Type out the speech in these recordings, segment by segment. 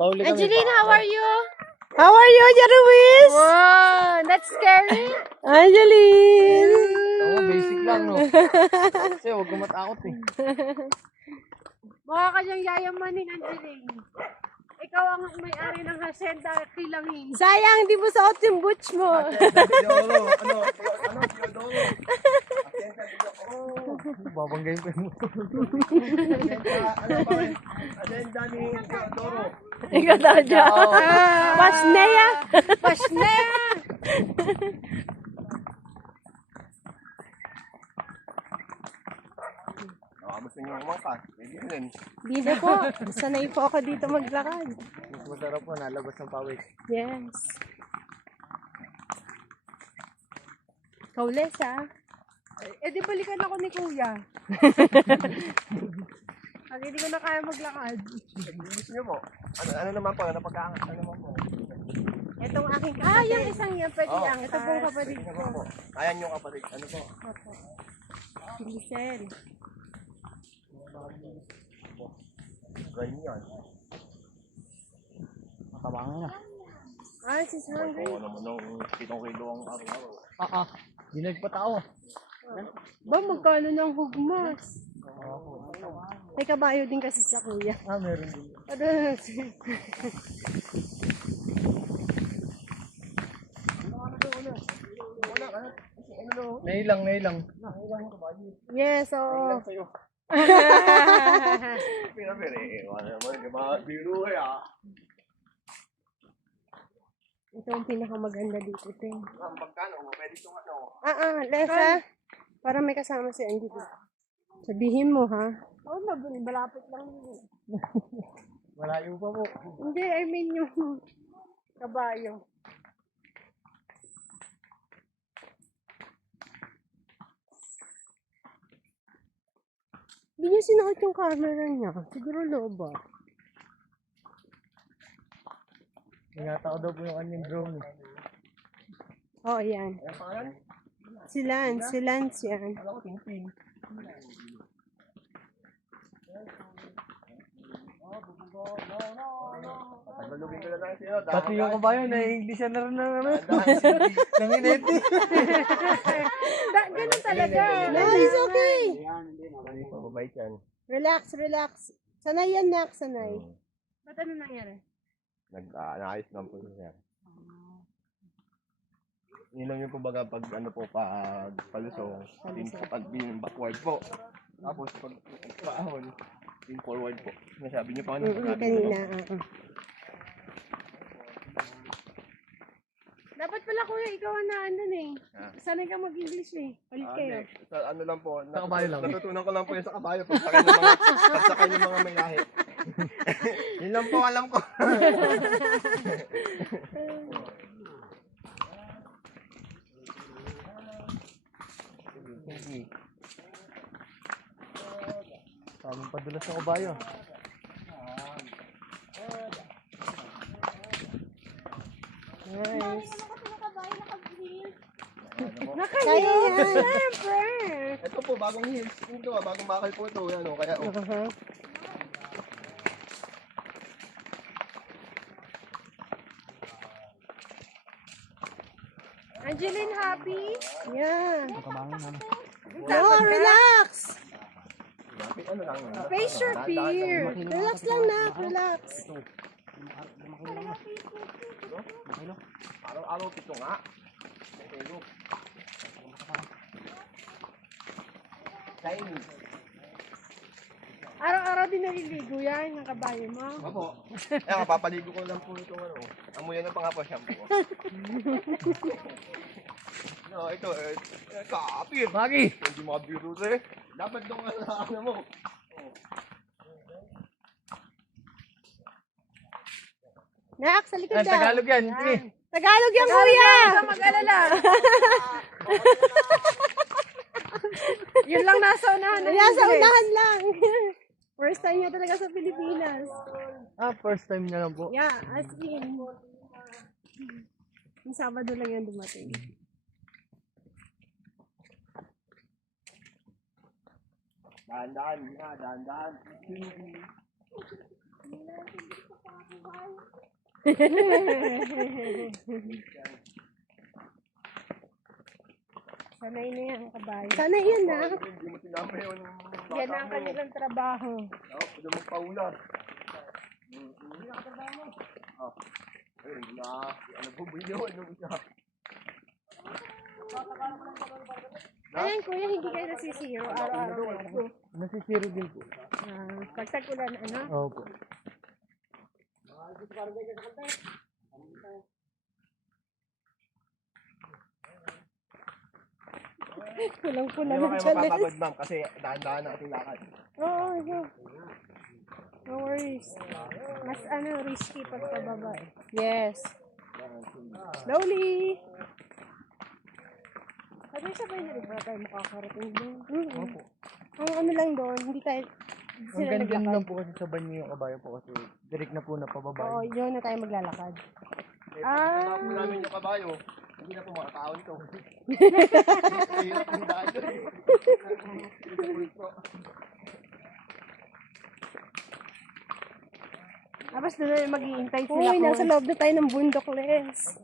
Angeline, how are you? How are you, Jeruis? Wow, that's scary. Angeline! Oo, basic lang, no? Kasi huwag ka matakot eh. Mukha ka niyang yayamanin, Angeline. Ikaw ang may-ari ng hacienda Kilangin. Sayang, di mo suot yung boots mo. Teodoro, Teodoro. Babanggayin ko yung motor. Agenda ni Teodoro. Ikaw talaga. Pasneya. Pasneya! Gusto nyo umangkas. Pwede din. Bida po. Sanay po ako dito maglakad. Mas masarap po, nalabas ng pawis. Yes. Kaules, ha? Eh di balikan ako ni Kuya. Pag hindi ko na kaya maglakad. Gusto nyo po? Ano naman po? Ano pagkaangat? Ano naman po? Itong aking Ah, kapatid. yung isang yan, pwede Oo. lang. Ito pong kapatid Pwede ko. naman po. Ayan yung kapatid. Ano po? Si Giselle. Try nyo yan. Matabangan na. Ah, she's hungry. Oo naman ng 7 kilo ang araw-araw. Di nagpatao. Ba, magkano ng hugmas? May kabayo din kasi sa kuya. Meron din. Ano? Nailang. Yes, oo. Sa'yo. Pero wala naman. Yung mga biro eh ah. Ito ang pinakamaganda dito, te. Ang pagkano, pwede itong ano. Lesa. Para may kasama si Andy. Sabihin mo, ha? Oh, malapit lang. Malayo pa po. Hindi, I mean yung kabayo. Hindi niya sinuot yung camera niya. Siguro loba. Nagkatao daw po yung kanyang drone. Oo, yan. Ano pangalan? Si Lance yan. Alam ko, Tintin. Tagalogin ko na lang sa'yo. Pati yung kabayo, na-English na rin ng ano. Ng ineti. Ganun talaga. No, it's okay. Mababait yan. Relax. Sanay yan, Nak. Sanay. Ba't ano nangyari? Naayos lang po siya. Yun lang yung kumbaga pag ano po, pag palusong, pag backward po. Tapos pag paahon, forward po. Nasabi niyo pa ano? Kanina. Dapat pala kuya, ikaw ang naandun eh. Sanay ka mag-English eh. Palit kayo. Sa ano lang po, Sa kabayo lang. natutunan ko lang po yun sa kabayo pagsakay ng mga may lahi. Yun lang po alam ko. Tamang padulas ng kabayo. Nice. Kaya yan. Siyempre. Ito po, bagong heels. Ito, bagong bakal po ito. Yan, o, kaya, Angeline, happy? Yeah. Matabangan na. No, relax. ano lang. Face your fear. Relax lang, Nak. Relax. Araw-araw pito nga. Pero, Chinese. Araw-araw din naliligo yan, ng kabayo mo. Opo. Kaya papaligo ko lang po itong ano. Amuyan na pa nga po shampoo. No, ito, kapir. Magi! Hindi mabiro eh. Dapat doon ano mo. Nak, sa likod daw. Tagalog yan. Sige. Tagalog yan, kuya. Huwag ka mag-alala. Yun lang nasa unahan. Kaya sa unahan lang. First time niya talaga sa Pilipinas. First time niya lang po. Yeah, as in. Yung Sabado lang yan dumating. Dahan-dahan. Sanay na yan, kabayo. Sana yan na. Hindi mo sinama yun. Yan ang kanilang trabaho. Pwede magpaula. Ayun, ano po ba yun? Ano isa? Ayan, kuya, hindi kayo nasisiro araw-araw. Nasisiro din po. Pag tag-ulan, ano? Opo. Kulang-kulang Hindi mo ng kayo challenge. mapapagod, ma'am, kasi dahan-dahan ang ating lakad. Oo, no worries. Mas risky pag pababa eh. Yes. Slowly. Sabi siya ba hindi ba tayo makakarating doon? Ang ano lang doon, hindi tayo Ang sila ganda naglakad. lang po kasi sa banyo yung kabayo po kasi direct na po na pababa. Oo, yun na tayo maglalakad. Ah! Kung namin yung kabayo, hindi na po makakaon ito. Hirap yung daan doon. Tapos doon na mag-iintay sila Uy, nasa loob na tayo ng bundok, Les.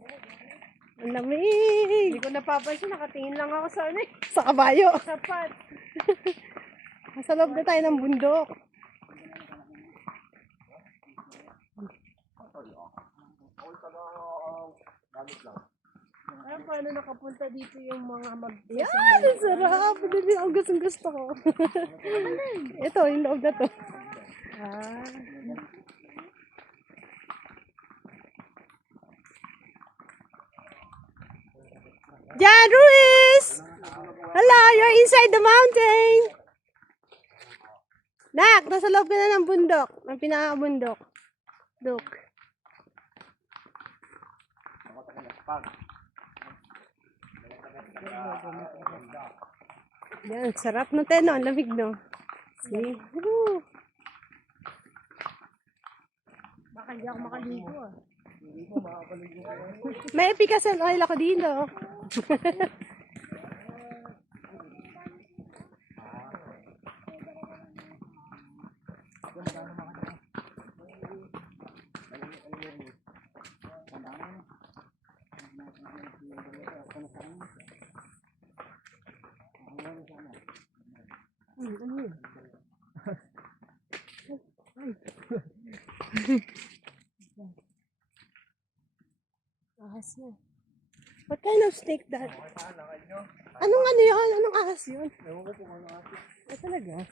Ang lamig. Hindi ko napapansin, nakatingin lang ako sa ano eh. Sa kabayo. Sapat. Nasa loob na tayo ng bundok. Alam paano nakapunta dito yung mga Yan, ang sarap. Hindi ang gusto ko. Ito, yung loob na to. Jan Ruiz! Hello, you're inside the mountain. Nak, nasa loob ka na ng bundok. Ng pinakabundok. Look. Yan, sarap no, Teno. Ang lamig, no? See? Woo! Baka hindi ako makaligo ah. May efficacy oil ako dito. Ahas na. What kind of snake that? Anong ano yun? Anong ahas yun? Ah, talaga?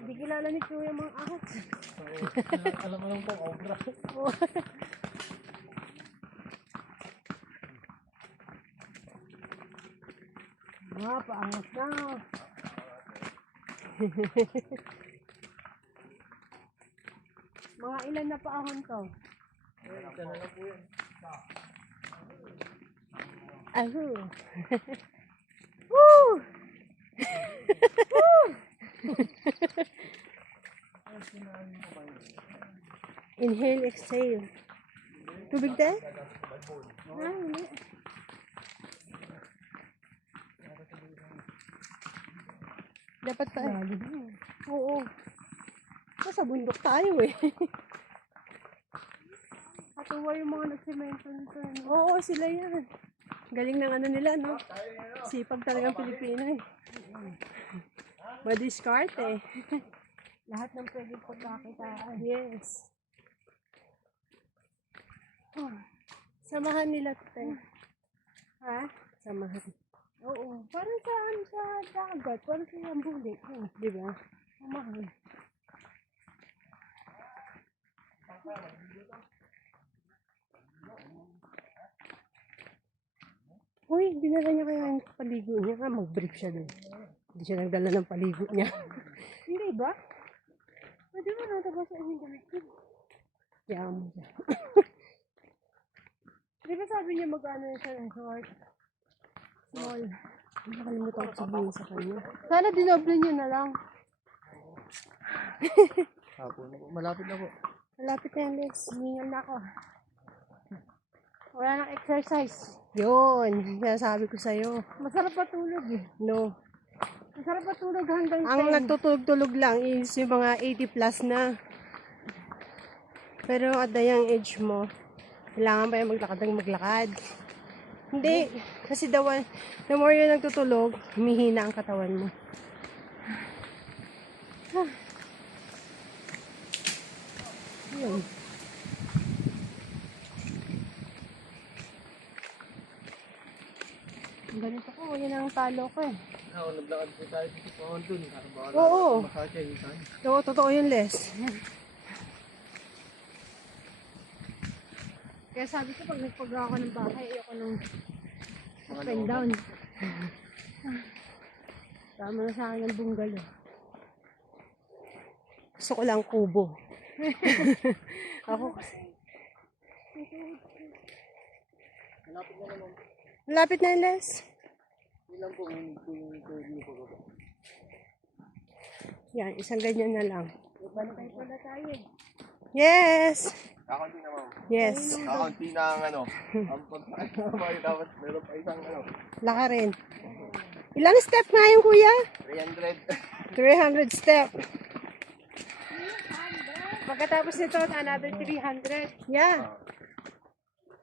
Hindi kilala ni Kuya mga ahas. Alam mo lang po, obra. Paangas na. Mga ilan na paahon to? Aho. Woo! Inhale, exhale. Tubig tayo? Hindi. Dapat pa. Oo. Nasa bundok tayo eh. Katuwa yung mga nagsemento nito. Oo, sila yan. Galing ng ano nila, no? Sipag talagang Pilipino eh. Madiskarte eh. Lahat ng pwedeng pagkakitaan. Yes. Oh, samahan nila tayo. Ha? Samahan. Oo. Parang sa dagat. Parang sa Yambuli. Di ba? Samahan. Uy, dinala niya kaya yung paligo niya. Mag-brief siya doon. Hindi siya nagdala ng paligo niya. Hindi ba? Pwede mo na tapos sa inyong damit ko. Kaya mo siya. Di ba sabi niya mag-ano siya ng short? Small. Nakalimutan ko sabihin sa kanya. Sana dinoble niyo na lang. Hapon na po. Malapit na po. Malapit na yan, Les. Hiningal na ako. Wala nang exercise. Yun. Kaya sabi ko sa'yo. Masarap matulog eh. No. Masarap matulog hanggang Ang 10. nagtutulog-tulog lang is yung mga 80 plus na. Pero at the young age mo, kailangan ba yung maglakad ng maglakad? Hindi. Kasi the more yun nagtutulog, humihina ang katawan mo. Yun. Ganito ko, yun ang talo ko eh. Ako, naglakad po tayo dito pa doon. Oo. Masakya yung saan. Oo, totoo yun, Les. Kaya sabi ko, pag nagpagawa ako ng bahay, ayoko nung up and down. Tama na sa akin ng bungalow. Gusto ko lang kubo. Ako kasi. Malapit na, Les. Ilan po yung tubig niyo po ba? Yan, isang ganyan na lang. Bantay pala tayo eh. Yes! Kakaunti na ma'am. Yes. Kakaunti na ang ano. Ang pagkain na ma'am. Tapos meron pa isang ano. Laka rin. Ilang step nga yung kuya? 300. 300 step. Pagkatapos nito, another 300. Yeah.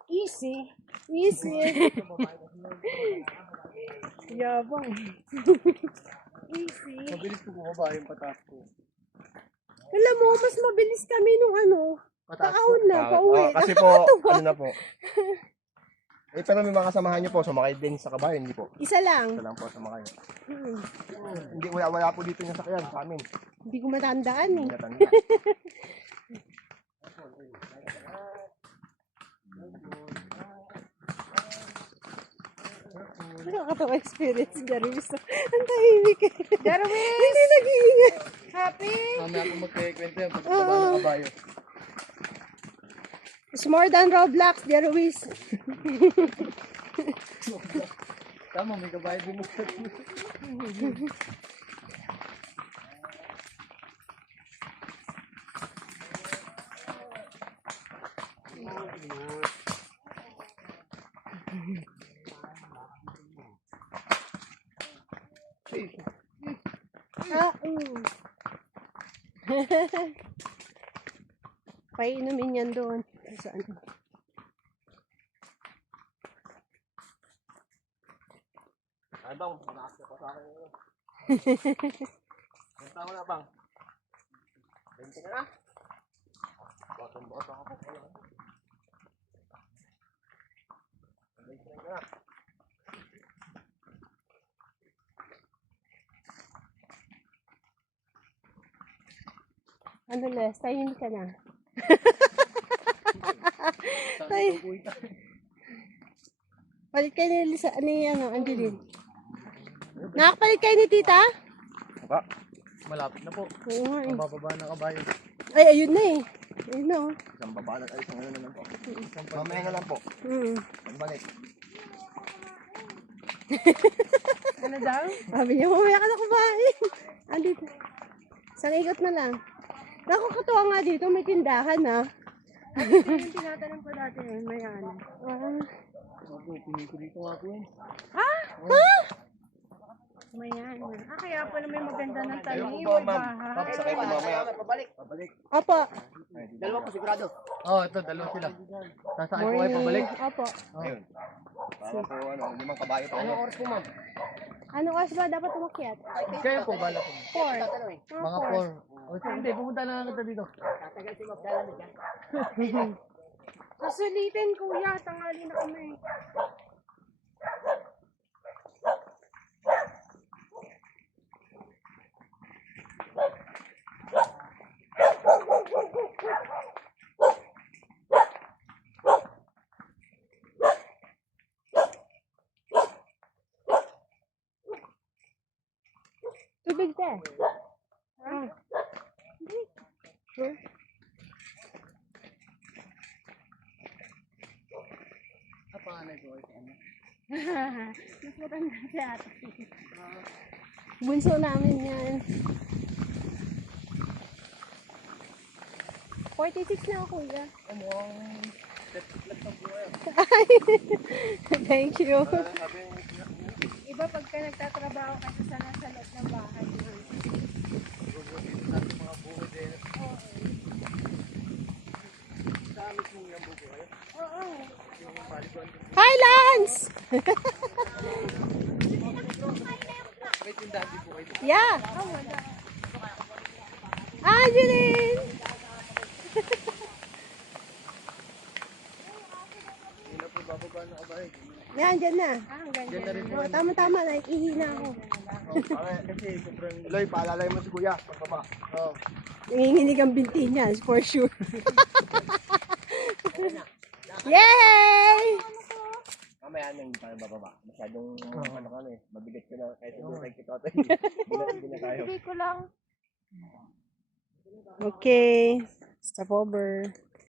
Easy. Easy. Yabang. Easy. Mabilis po bumaba yung pataas ko. Alam mo, mas mabilis kami nung ano. Taon na, pauwi. Kasi po, ano na po. Eh, pero may mga kasamahan niyo po, sumakay din sa kabayo, hindi po. Isa lang. Isa lang po sumakay. Hmm. Hindi, wala po dito yung sakyan sa amin. Hindi ko matandaan eh. Hindi natanda. Nakakatawa experience, Jarvis. Ang tahimik eh. Jarvis! Hindi nag-iingay. Happy? Mamaya ako magkikwento yan pag baba ng kabayo. It's more than Roblox, Jarvis. Tama, may kabayo din mo. Ah, Painumin yan doon. Sa ano? Ay bang, manakas pa sa akin yun. Benta ko na bang. Benta ka na. Bottom ako. Benta ka na. Ano, Les? Tahimik ka na. Palit kayo ni Lisa, Angeline. Nakakapalit kayo ni Tita? Baka. Malapit na po. Oo nga eh. Mababa ng kabayo. Ay, ayun na eh. Ayun na oh. Isang babalat ay isang ano na lang po. Mamaya na lang po. Pagbalik. Ano daw? Sabi niya, mamaya ka na kumain. Andito. Isang ikot na lang. Nakakatuwa nga dito, may tindahan ha. Ito yung tinatanong ko dati yun, may ano. Ako, pinipili ko nga po yun. May ano. Kaya pala may maganda ng tanim, Ayun may po ma'am. bahay. Papasakay po mamaya. Pabalik. Opo. Dalawa po sigurado. Oo, ito, dalawa sila. Sasakay po kayo pabalik. Opo. Ayun. Para po ano, 5 kabayo pa. Anong oras po ma'am? Anong oras ba dapat umakyat? Kayo po, bala po. 4. Mga 4. O, hindi, pumunta na lang kita dito. Susulitin kuya, tangali na kami. Tubig te. Panganay ko, ano? Mas matanda si ate. Bunso namin yan. 46 na ako, kuya. Thank you. Iba pagka nagtatrabaho kasi sa nasa loob ng bahay. Hi, Lance! Yeah. Angeline! Yan, dyan na. Oh, tama-tama, nakikihina ako. Kasi sobrang... Eloy, paalalay mo si Kuya. Pagbaba. Oo. Nanginginig ang binti niya, for sure. Yay! Mamaya na yung tayo bababa. Masyadong ano kami. Mabigat ko na. Kahit siguro kay Kitotoy. Hindi na tayo. Hindi ko lang. Okay. Stop over.